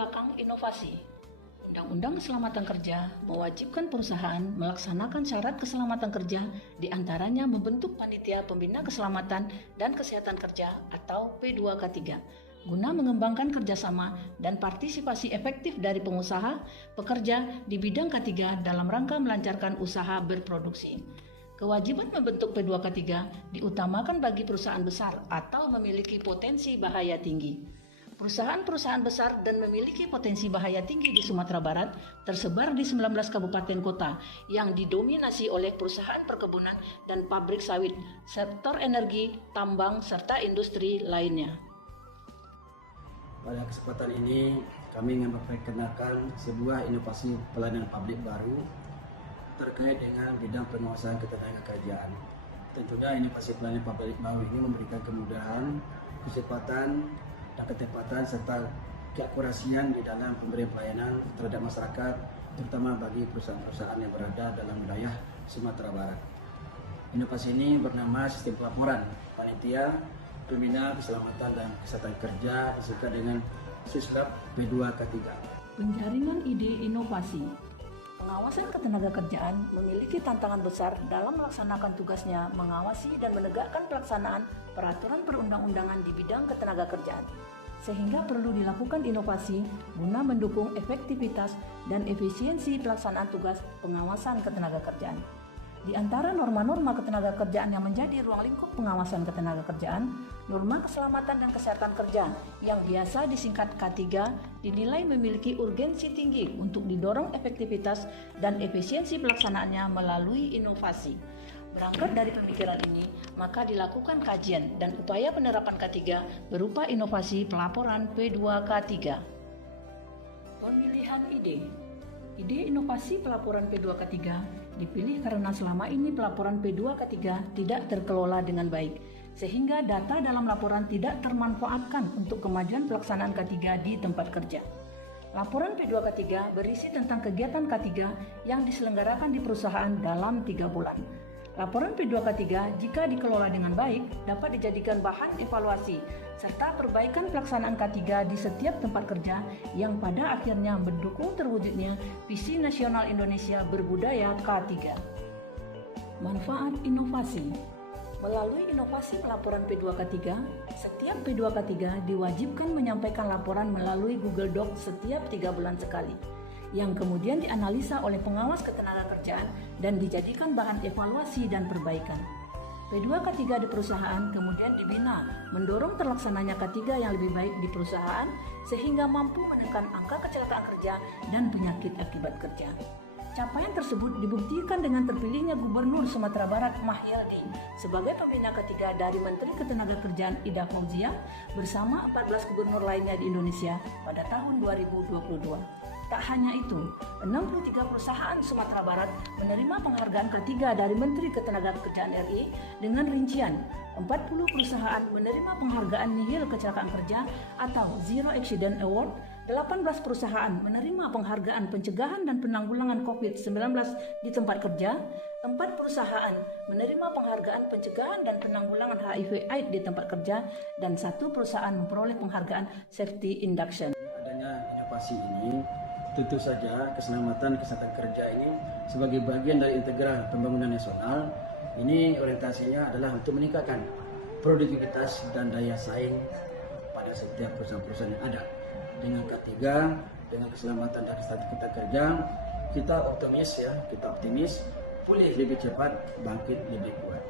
belakang inovasi. Undang-Undang Keselamatan Kerja mewajibkan perusahaan melaksanakan syarat keselamatan kerja, diantaranya membentuk panitia pembina keselamatan dan kesehatan kerja atau P2K3, guna mengembangkan kerjasama dan partisipasi efektif dari pengusaha, pekerja di bidang K3 dalam rangka melancarkan usaha berproduksi. Kewajiban membentuk P2K3 diutamakan bagi perusahaan besar atau memiliki potensi bahaya tinggi. Perusahaan-perusahaan besar dan memiliki potensi bahaya tinggi di Sumatera Barat tersebar di 19 kabupaten kota yang didominasi oleh perusahaan perkebunan dan pabrik sawit, sektor energi, tambang, serta industri lainnya. Pada kesempatan ini, kami ingin memperkenalkan sebuah inovasi pelayanan publik baru terkait dengan bidang penguasaan ketenagakerjaan. Tentunya inovasi pelayanan publik baru ini memberikan kemudahan, kecepatan, dan ketepatan serta keakurasian di dalam pemberian pelayanan terhadap masyarakat, terutama bagi perusahaan-perusahaan yang berada dalam wilayah Sumatera Barat. Inovasi ini bernama Sistem Pelaporan Panitia Pembina Keselamatan dan Kesehatan Kerja disingkat dengan Sislap P2K3. Penjaringan ide inovasi. Pengawasan ketenagakerjaan memiliki tantangan besar dalam melaksanakan tugasnya mengawasi dan menegakkan pelaksanaan peraturan perundang-undangan di bidang ketenagakerjaan, sehingga perlu dilakukan inovasi guna mendukung efektivitas dan efisiensi pelaksanaan tugas pengawasan ketenagakerjaan. Di antara norma-norma ketenagakerjaan yang menjadi ruang lingkup pengawasan ketenagakerjaan, norma keselamatan dan kesehatan kerja yang biasa disingkat K3 dinilai memiliki urgensi tinggi untuk didorong efektivitas dan efisiensi pelaksanaannya melalui inovasi. Berangkat dari pemikiran ini, maka dilakukan kajian dan upaya penerapan K3 berupa inovasi pelaporan P2K3. Pemilihan ide. Ide inovasi pelaporan P2K3 dipilih karena selama ini pelaporan P2K3 tidak terkelola dengan baik, sehingga data dalam laporan tidak termanfaatkan untuk kemajuan pelaksanaan K3 di tempat kerja. Laporan P2K3 berisi tentang kegiatan K3 yang diselenggarakan di perusahaan dalam 3 bulan. Laporan P2K3 jika dikelola dengan baik dapat dijadikan bahan evaluasi serta perbaikan pelaksanaan K3 di setiap tempat kerja yang pada akhirnya mendukung terwujudnya Visi Nasional Indonesia Berbudaya K3. Manfaat inovasi. Melalui inovasi pelaporan P2K3, setiap P2K3 diwajibkan menyampaikan laporan melalui Google Docs setiap 3 bulan sekali, yang kemudian dianalisa oleh pengawas ketenagakerjaan dan dijadikan bahan evaluasi dan perbaikan. P2K3 di perusahaan kemudian dibina mendorong terlaksananya K3 yang lebih baik di perusahaan sehingga mampu menekan angka kecelakaan kerja dan penyakit akibat kerja. Capaian tersebut dibuktikan dengan terpilihnya Gubernur Sumatera Barat Mahyildi sebagai pembina K3 dari Menteri Ketenagakerjaan Ida Fauzia bersama 14 gubernur lainnya di Indonesia pada tahun 2022. Tak hanya itu, 63 perusahaan Sumatera Barat menerima penghargaan K3 dari Menteri Ketenagakerjaan RI dengan rincian 40 perusahaan menerima penghargaan nihil kecelakaan kerja atau Zero Accident Award, 18 perusahaan menerima penghargaan pencegahan dan penanggulangan COVID-19 di tempat kerja, 4 perusahaan menerima penghargaan pencegahan dan penanggulangan HIV/AIDS di tempat kerja, dan 1 perusahaan memperoleh penghargaan Safety Induction. Adanya inovasi ini, tentu saja keselamatan kesehatan kerja ini sebagai bagian dari integral pembangunan nasional. Ini orientasinya adalah untuk meningkatkan produktivitas dan daya saing pada setiap perusahaan-perusahaan yang ada. Dengan K3, dengan keselamatan dan kesehatan kerja, kita optimis, pulih lebih cepat, bangkit lebih kuat.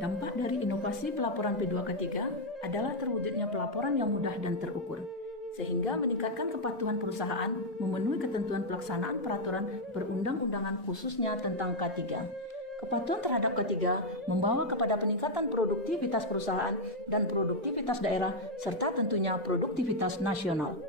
Dampak dari inovasi pelaporan P2K3 adalah terwujudnya pelaporan yang mudah dan terukur, sehingga meningkatkan kepatuhan perusahaan memenuhi ketentuan pelaksanaan peraturan perundang-undangan khususnya tentang K3. Kepatuhan terhadap K3 membawa kepada peningkatan produktivitas perusahaan dan produktivitas daerah serta tentunya produktivitas nasional.